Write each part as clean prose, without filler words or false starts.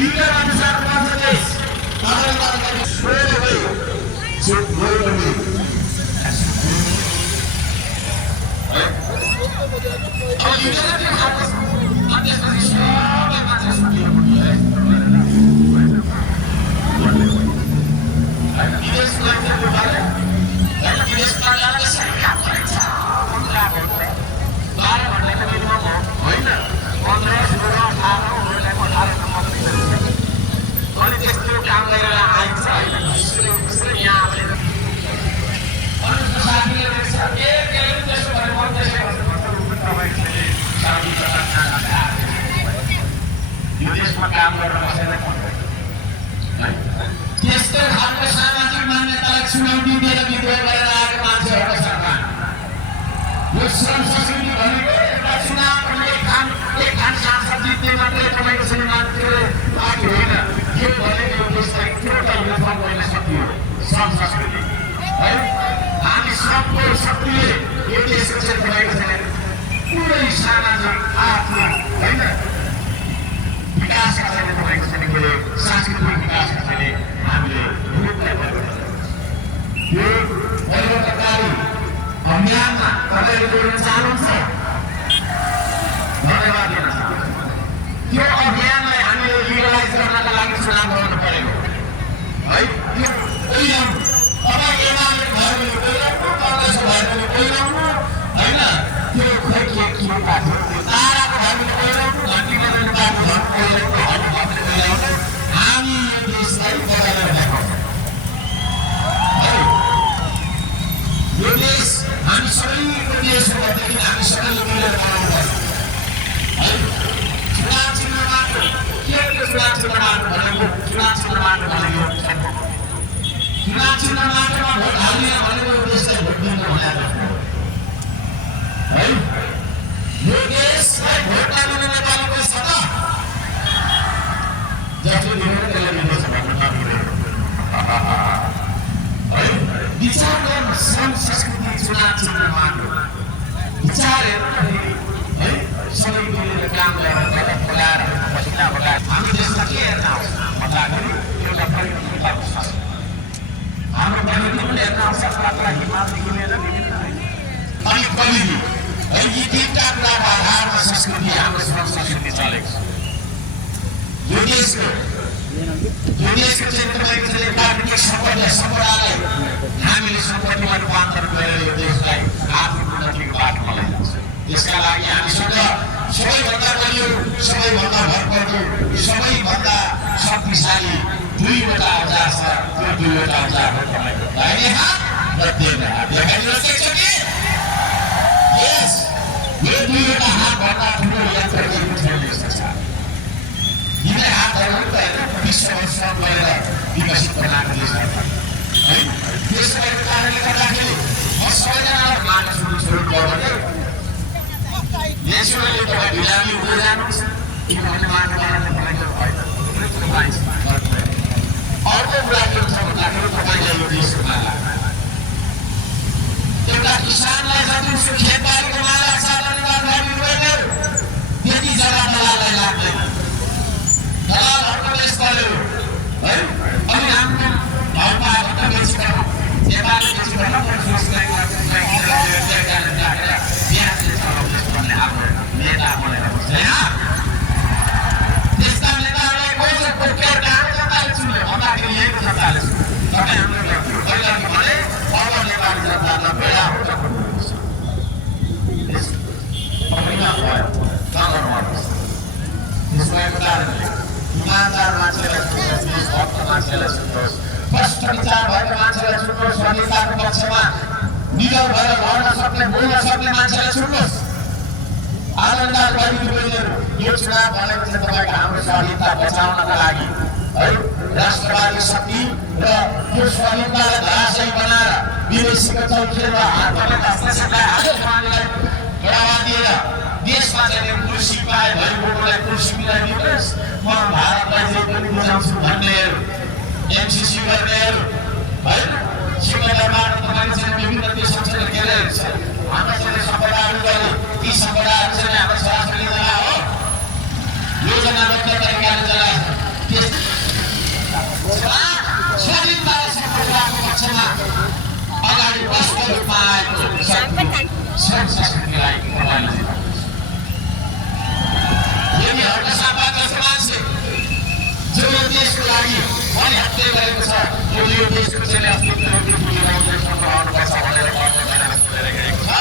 leader अनुसार बन्छ देश तपाईहरुलाई सोच भयो जो भयो नि अब लिडरले हात त्यसपछि सबै मान्छे सुकिनु विदेशमा गएको भए विदेशमा जाँदा सही काम गरिन्छ 12 घण्टाको मिनिमम हो होइन 15 16 18 उनीहरूको 18 कम्पनी गरिन्छ अनि त्यस्तो काम गरेर आइन्छ होइन यहाँ आएर अनि साथीले देख्छ के त्यसो भने म त्यसै गर्छु तपाईले साथी प्रकार यो देशमा काम गर्न कसैलाई पर्दैन त्यस्तो खालको सामाजिक मान्यतालाई चुनौती दिएर विद्रोह गरेर आएको मान्छेहरूको सरकार यो श्रम संस्कृति भनेको एउटा चुनाव एक खान सांसद जित्ने मात्रै तपाईँको छैन मान्छेले पार्टी होइन यो भनेको यो देशलाई टोटल रिफर्म गर्न सकियो श्रम संस्कृति है हामी सबको शक्तिले यो देशको चाहिँ भएको छैन पुरै सामाजिक आर्थिक होइन विकासका चाहिँ तपाईँको छैन के सांस्कृतिक विकासका चाहिँ हामीले यो परिवर्तनकारी अभियानमा तपाईहरु जोड्न चाहनुहुन्छ धन्यवाद दिन चाहन्छु यो अभियानलाई हामीले लिगलाइज गर्नका लागि चुनाव गर्नु पर्यो है यो पहिलो तपाईँ एमाले भएर पहिलो कांग्रेस भएर पहिलो हैन त्यो खोइ के पार्टी ताराको भएर पहिलो घण्टी बनाउने पार्टी भएर पहिलो हामी यो देशलाई बदलेर देखाउँछौँ यो देश हामी सबैको देश हो भनेदेखि हामी सबैले मिलेर बनाउनुपर्छ है चुनाव चिन्हबाट के चुनाव चिन्हबाट भनेको चुनाव चिन्हबाट भनेको चुनाव चिन्हबाट भोट हाल्ने भनेको यो देशलाई भोट दिन भनेर है यो देशलाई भोट हाल्ने नेपाली पैसा छ जसले दिनु त्यसले दिन्छ भन्नु नमिलेको है विचार गर्न श्रम संस्कृति चुनाव चिन्हबाट विचार है सबै मिलेर काम गरेर बोलाएर पसिना बगाएर हामी देशलाई के हेर्न आउँछ भन्दाखेरि एउटा परिवर्तनको संस्कृति हाम्रो परिवर्तन हेर्न आउँछ पातला हिमालदेखि लिएर विभिन्न अनि कलिदी है यी तीनटा कुराको आधारमा संस्कृति हाम्रो श्रम संस्कृति चलेको छ यो देशको चाहिँ तपाईँको चाहिँ प्राकृतिक सम्पदालाई हामीले सम्पत्तिमा रूपान्तरण गरेर यो देशलाई आर्थिक उन्नतिको बाटोमा लैजान्छ त्यसका लागि हामीसँग सबैभन्दा बलियो सबैभन्दा भरपर्दो सबैभन्दा शक्तिशाली दुईवटा औजार छ त्यो दुईवटा औजार हो तपाईँको दाहिने हात र देब्रे हात देखाइदिनुहोस् एकचोटि यस यो दुईवटा हातभन्दा ठुलो यन्त्र केही छैन यस संसारमा यिनै हातहरू त होइन विश्वभर श्रम गरेर विकसित बनाएको देश है त्यसो भएको कारणले गर्दाखेरि म सबैजनालाई मान्न सुरु गर्दै नेसुरली तपाईँ ढिलामी हुँदै जानुहोस् किनभने मानवताले तपाईँको अर्को कुरा के छ भन्दाखेरि तपाईँले यो देशको माला एउटा किसानलाई जति खेतबारीको माला साधन गर्नु त्यति जग्गा दलाललाई लाग्दैन दलालहरूको देश पर्यो है अनि हाम्रो घरमा आएर बेचिकन नेपालले बेचिकन नेता बनेर त्यस्ता नेताहरूलाई कोही कोही कहाँ जनताले चुन्यो भन्दाखेरि यहीको जनताले चुन्यो तपाईँ हाम्रो पहिलाको भने अब नेपाली जनतालाई भेडा हुन्छ त्यसको कारणले इमानदार मान्छेलाई सुन्नुहोस् भक्त मान्छेलाई सुन्नुहोस् स्पष्ट विचार भएको मान्छेलाई सुन्नुहोस् नेताको पक्षमा निडर भएर लड्न सक्ने बोल्न सक्ने मान्छेलाई सुन्नुहोस् आनन्ददार बहिनीबहिनीहरू यो चुनाव भनेको चाहिँ तपाईँको हाम्रो स्वाधीनता बचाउनका लागि है राष्ट्रवादी शक्ति र यो स्वाधीनतालाई धराशायी बनाएर विदेशीको चौकीमा हातले हस्तक्षेपलाई हातलाई बढावा दिएर देशमा चाहिँ कुर्सी पाए भएकोलाई कुर्सी मिलाइदिनुहोस् म भारतलाई जे पनि बुझाउँछु भन्नेहरू एमसीसी गर्नेहरू होइन सिङ्गलाबाट तपाईँको चाहिँ विभिन्न देशहरू केरेहरू छ हाम्रो चाहिँ सम्पदाहरू गरे ती सम्पदाहरू चाहिँ हाम्रो छोराछोरीले जग्गा हो योजनाबद्ध तरिकाले जग्गा आएको संस्कृतिलाई तपाईँले यदि हर्का सापा जस्तो मान्छे जो यो देशको लागि बलि हत्या गरेको छ यो देशको चाहिँ अस्तित्वको पुर्याउँदैछ रहनुपर्छ भनेर हिँडेको छ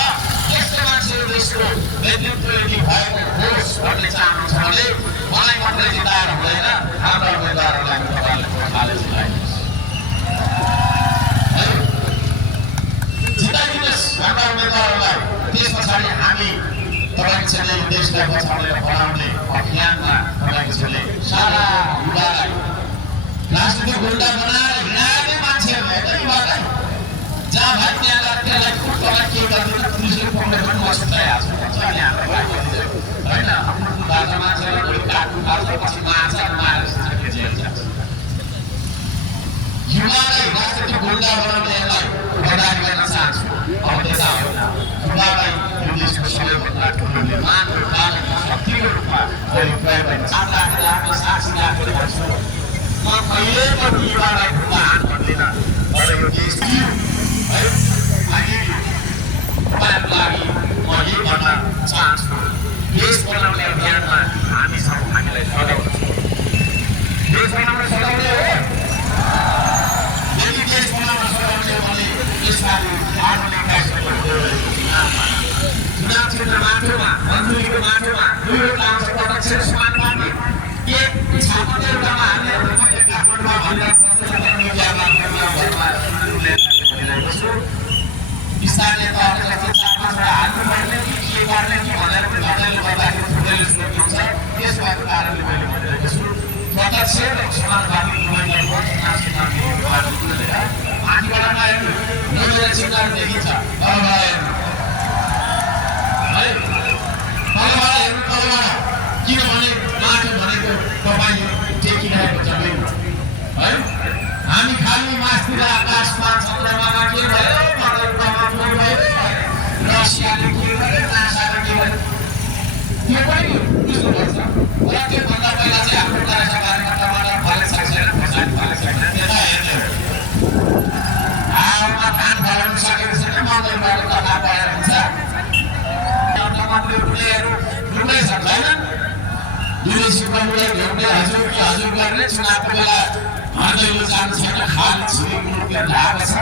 यस्तो मान्छे यो देशको नेतृत्व यदि भएको होस् भन्ने चाहनुहुन्छ भने मलाई मात्रै जिताएर हुँदैन हाम्रा उम्मेदवारहरूलाई तपाईँले भोट हालेर जिताइदिनुहोस् जिताइदिनुहोस् हाम्रा उम्मेदवारहरूलाई त्यस पछाडि हामी तपाईँको छेले देशलाई बचाउने बनाउने अभियानमा तपाईँको छेले सारा युवालाई राजनीतिक गुन्डा बनाएर हिँडाउने मान्छेहरूलाई त युवालाई जहाँ भाइ त्यहाँ त्यसलाई खुट्टालाई के गर्दैन पुलिसले पक्रेर पनि म छुट्याइहाल्छु भन्छ अनि हाम्रो भाइ होइन बाजा मान्छेलाई भोलि काट्नु थाल्छ पछि माछा मारेर जेल जान्छ युवालाई राजनीतिक गुन्डा बनाउनेहरूलाई बधाई गर्न चाहन्छु अब त्यता होइन युवालाई यो देशको सबैभन्दा ठुलो निर्माणको कारण शक्तिको रूपमा प्रयोग गर्न 7 लाख 60 लाख भन्छु म कहिले पनि युवालाई ठुला हात भन्दिनँ तर यो देश है अनि तपाईँहरूको लागि म यही भन्न चाहन्छु देश बनाउने अभियानमा हामी छौँ हामीलाई सघाउनु देश बनाउन सघाउने हो यदि देश बनाउन सघाउने हो भने यसपालि आधुनिक चुनाव क्षेत्र माटोमा मन्जुरीको माटोमा दुईवटा आउँछ प्रत्यक्ष समान पार्ने एक छापामा हाल्ने काठमाडौँमा भनेर मिडियामा स्थानीय तहले चाहिँ 4-5 हाल्नु पर्ने कि के गर्ने कि भनेर पनि घटनाले गर्दाखेरि थुप्रैले सुनेको हुन्छ त्यस भएको कारणले मैले भनिरहेको छु प्रत्यक्ष र समाजवादी दुवैलाई माथिबाट नहेर्नु नजिक चिन्ता देखिन्छ तलबाट हेर्नु है तलबाट हेर्नु तलबाट किनभने माथि भनेको तपाईँ देखिरहेको जमिन है हामी खाली मास्तिर आकाशमा चन्द्रमामा के भयो रसियाले के गर्यो नासाले के गर्यो त्यो पनि बुझ्नुपर्छ र त्योभन्दा पहिला चाहिँ हाम्रो कार्यक्रमबाट फलेको छ छैन पछाडि फलेको छैन त्यता हेर्ने हालमा धान फलाउनु सकेको छैन मन्दिरबाट कथा पढेर हुन्छ मन्त्रीहरूले डुब्दै सक्दैनन् विदेशी प्रमुखले ढोक्ने हजुर गर्ने चुनावको बेला हाँदैलो जानु छैन खाली छिरिङ मुलुकले ढाएको छ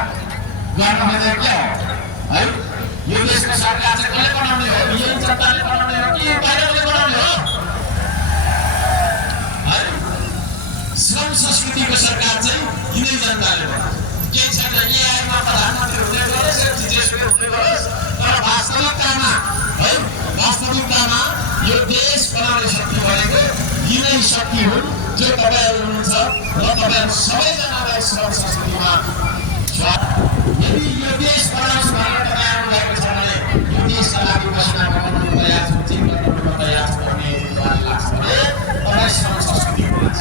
गर्नु खोजेर के हो है यो देशको सरकार चाहिँ कसले बनाउने हो यही जनताले बनाउने हो कि बाहिरले बनाउने हो है श्रम संस्कृतिको सरकार चाहिँ यिनै जनताले बनाउँछ केही छैन एआईमा प्रधानमन्त्री हुने गरोस् जेसुकै हुने गरोस् तर वास्तविकतामा है वास्तविकतामा यो देश बनाउने शक्ति भनेको यिनै शक्ति हुन् जो तपाईँहरू हुनुहुन्छ र तपाईँहरू सबैजनालाई श्रम संस्कृतिमा यदि यो देश बनाउँछु भनेर तपाईँहरू भएको छ भने यो देशका लागि पैसा कमाउनु तयार छु चिन गर्नु तयार छु भन्ने यदि लाग्छ भने तपाईँ श्रम संस्कृति हुनुहुन्छ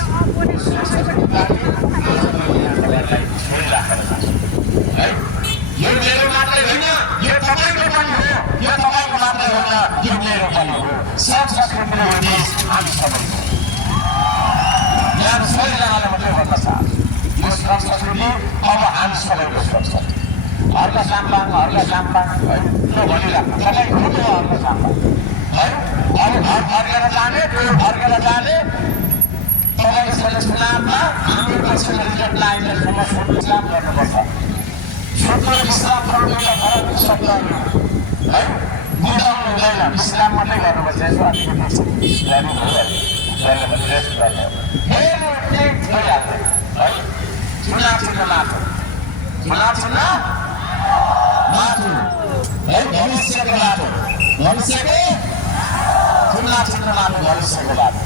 श्रम संस्कृतिलाई छोडिराख्न चाहन्छु है यो मेरो मात्रै होइन यो तपाईँको पनि हो यो तपाईँको मात्रै होइन यो मेरो पनि हो श्रम संस्कृति यो देश हामी सबैको यहाँ सबैजनालाई मात्रै भन्न चाहन्छु यो श्रम संस्कृति अब हामी सबैको सोच हर्का साम्पाङ है त्यो भनिराख्नु तपाईँ खुद हो हर्का साम्पाङ है अरू घर फर्केर जाने त्यो फर्केर जाने तपाईँको सबै चुनावमा हाम्रो पक्षमा रिजल्ट लागेसम्म विश्राम गर्नुपर्छ छुट्टो विश्राम गर्नुको फरक शब्दहरू है बुझाउनु हुँदैन विश्राम मात्रै गर्नुपर्छ यसो अलिकति रेस्ट गर्ने मेरो केही छोडिहाल्ने है चुनाव चिन्ह माथि चुनाव चिन्ह माथि है भविष्यको बाटो भविष्यको चुनाव चिन्ह माथि भविष्यको बाटो